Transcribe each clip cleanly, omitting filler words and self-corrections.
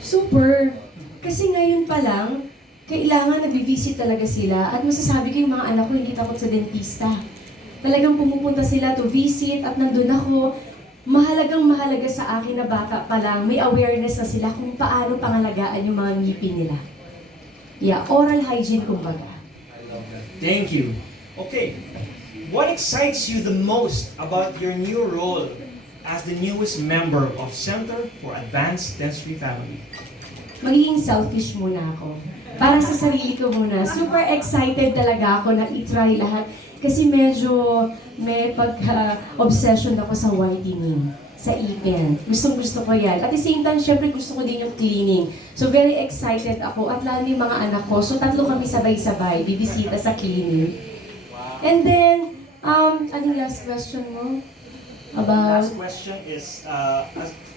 Super. Kasi ngayon pa lang, kailangan nag-visit talaga sila. At masasabi ko yung mga anak ko, hindi takot sa dentista. Talagang pumupunta sila to visit at nandun ako. Mahalagang mahalaga sa akin na bata pa lang, may awareness na sila kung paano pangalagaan yung mga ngipin nila. Yeah, oral hygiene kumbaga. Thank you. Okay, what excites you the most about your new role as the newest member of Center for Advanced Dentistry Family? Magiging selfish muna ako. Para sa sarili ko muna. Super excited talaga ako na i-try lahat. Kasi medyo may pag-obsession ako sa whitening, sa ipin. Gustong-gusto ko yan. At the same time, syempre gusto ko din yung cleaning. So very excited ako at lalo yung mga anak ko. So tatlo kami sabay-sabay, bibisita sa cleaning. And then, anong last question mo? About... Last question is,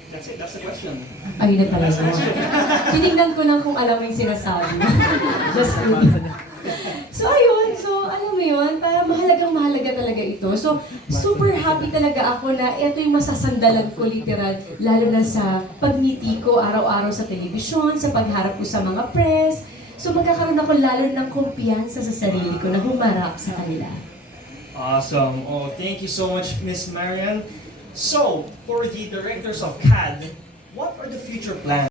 that's it, that's the question. Ayun na pala. Tinignan ko lang kung alam mo yung sinasabi. Just kidding. So ayun, so alam mo yun, mahalagang mahalaga talaga ito. So super happy talaga ako na ito yung masasandalan ko literal, lalo na sa pagngiti ko araw-araw sa telebisyon, sa pagharap ko sa mga press. So magkakaroon ako lalo ng kumpiyansa sa sarili ko na humarap sa kanila. Awesome. Oh, thank you so much, Miss Marian. So, for the directors of CAD, what are the future plans?